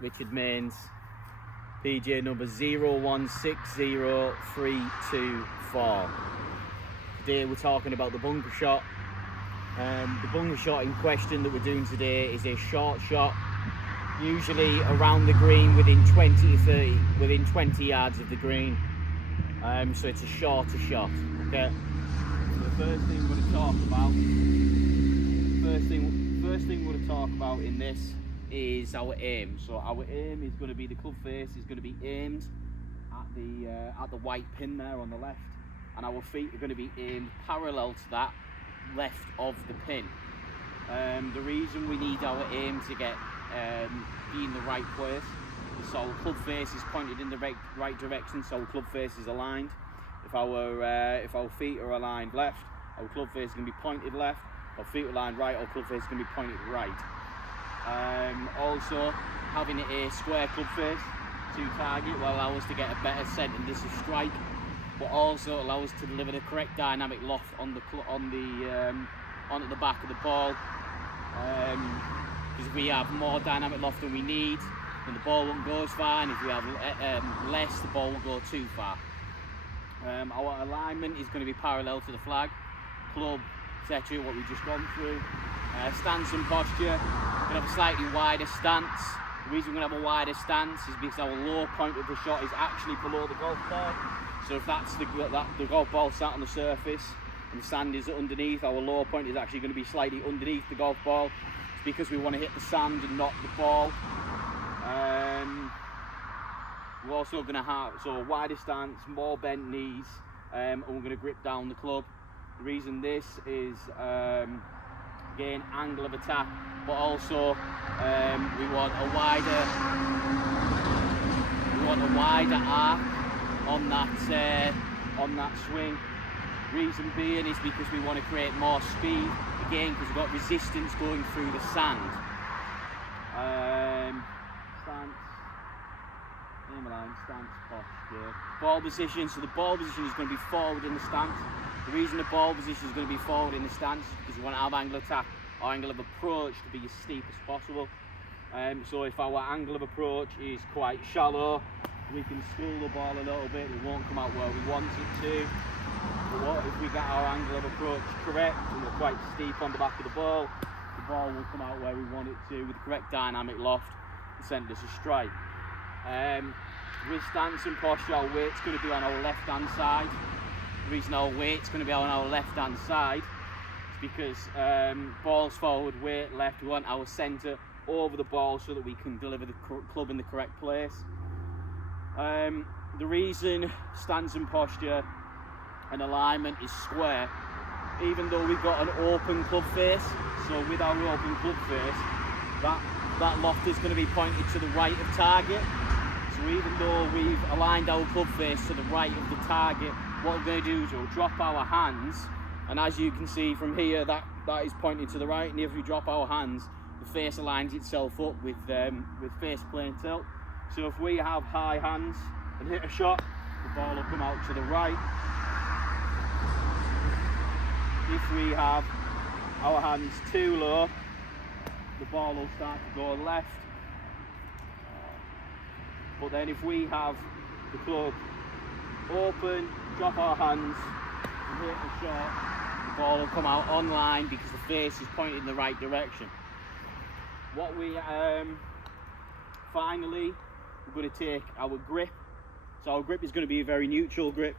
Richard Mains, PGA number 0160324. Today we're talking about the bunker shot. The bunker shot in question that we're doing today is a short shot, usually around the green within 20 yards of the green. So it's a shorter shot. Okay. So the first thing we're going to talk about, in this is our aim. So our aim is going to be, the club face is going to be aimed at the white pin there on the left, and our feet are going to be aimed parallel to that, left of the pin. The reason we need our aim to get be in the right place is so our club face is pointed in the right direction, so our club face is aligned. If our feet are aligned left, our club face is going to be pointed left. Our feet are aligned right, our club face is going to be pointed right. Also, having a square club face to target will allow us to get a better scent and this is strike, but also allow us to deliver the correct dynamic loft onto the back of the ball. Because if we have more dynamic loft than we need, then the ball won't go as far, and if we have less, the ball won't go too far. Our alignment is going to be parallel to the flag, club, etc. What we've just gone through. Stance and posture. We're going to have a slightly wider stance. The reason we're going to have a wider stance is because our low point of the shot is actually below the golf ball. So if that's the golf ball sat on the surface and the sand is underneath, our low point is actually going to be slightly underneath the golf ball. It's because we want to hit the sand and not the ball. We're also going to have a wider stance, more bent knees, and we're going to grip down the club. The reason this is, again, angle of attack, but also we want a wider arc on that swing. Reason being is because we want to create more speed, again because we've got resistance going through the sand. Stance, aim line, stance, posture. Ball position, so the ball position is going to be forward in the stance. The reason the ball position is going to be forward in the stance is because we want to have angle of attack, our angle of approach to be as steep as possible. So if our angle of approach is quite shallow, we can school the ball a little bit, it won't come out where we want it to. But if we get our angle of approach correct and we're quite steep on the back of the ball will come out where we want it to with the correct dynamic loft and send us a strike. With stance and posture, our weight's going to be on our left hand side. The reason our weight's going to be on our left hand side is because balls forward, weight left, we want our centre over the ball so that we can deliver the club in the correct place. The reason stance and posture and alignment is square, even though we've got an open club face, so with our open club face, that loft is going to be pointed to the right of target. So even though we've aligned our club face to the right of the target, what we're going to do is we'll drop our hands, and as you can see from here, that is pointing to the right, and if we drop our hands, the face aligns itself up with face plane tilt. So if we have high hands and hit a shot, the ball will come out to the right. If we have our hands too low, the ball will start to go left. But then if we have the club open, drop our hands and hit a shot, the ball will come out online because the face is pointed in the right direction. What we finally, we're going to take our grip. So our grip is going to be a very neutral grip.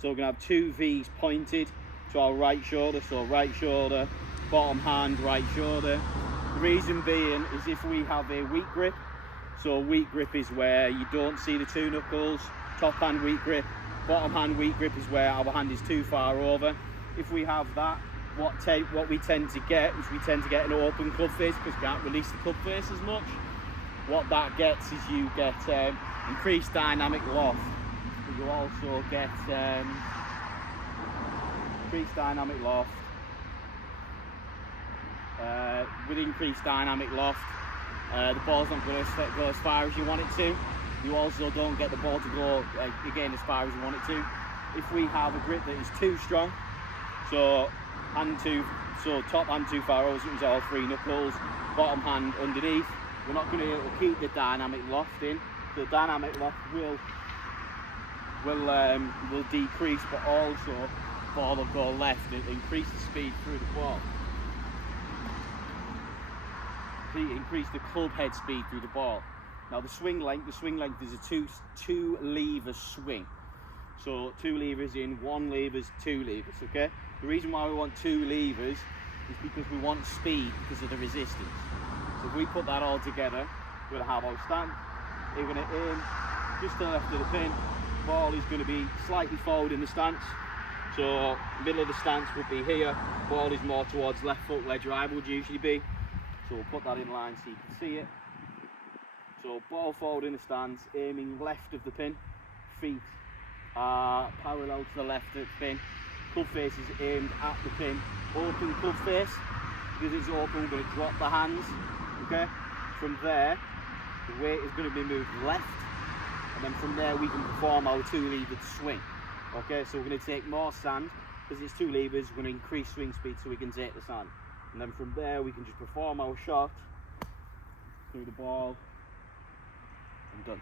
So we're going to have two V's pointed to our right shoulder. So right shoulder, bottom hand, right shoulder. The reason being is if we have a weak grip, so a weak grip is where you don't see the two knuckles, top hand weak grip, bottom hand weak grip is where our hand is too far over. If we have that, what we tend to get is we tend to get an open club face because we can't release the club face as much. What that gets is you get increased dynamic loft, but you also get increased dynamic loft. With increased dynamic loft, the ball's not going to go as far as you want it to. You also don't get the ball to go again as far as you want it to. If we have a grip that is too strong, so top hand too far over, so all three knuckles, bottom hand underneath, we're not going to be able to keep the dynamic loft in. The dynamic loft will decrease, but also the ball will go left and increase the speed through the ball. Increase the club head speed through the ball. Now the swing length is a two lever swing. So 2 levers in, 1 lever's 2 levers, okay? The reason why we want 2 levers is because we want speed because of the resistance. So if we put that all together, we're going to have our stand. We're going to aim just to the left of the pin. Ball is going to be slightly forward in the stance. So middle of the stance would be here. Ball is more towards left foot where drive would usually be. So we'll put that in line so you can see it. So ball forward in the stance, aiming left of the pin. Feet are parallel to the left of the pin. Club face is aimed at the pin. Open club face. Because it's open, we're going to drop the hands. Okay? From there, the weight is going to be moved left. And then from there we can perform our 2-levered swing. Okay, so we're going to take more sand. Because it's 2 levers, we're going to increase swing speed so we can take the sand. And then from there we can just perform our shot through the ball and done.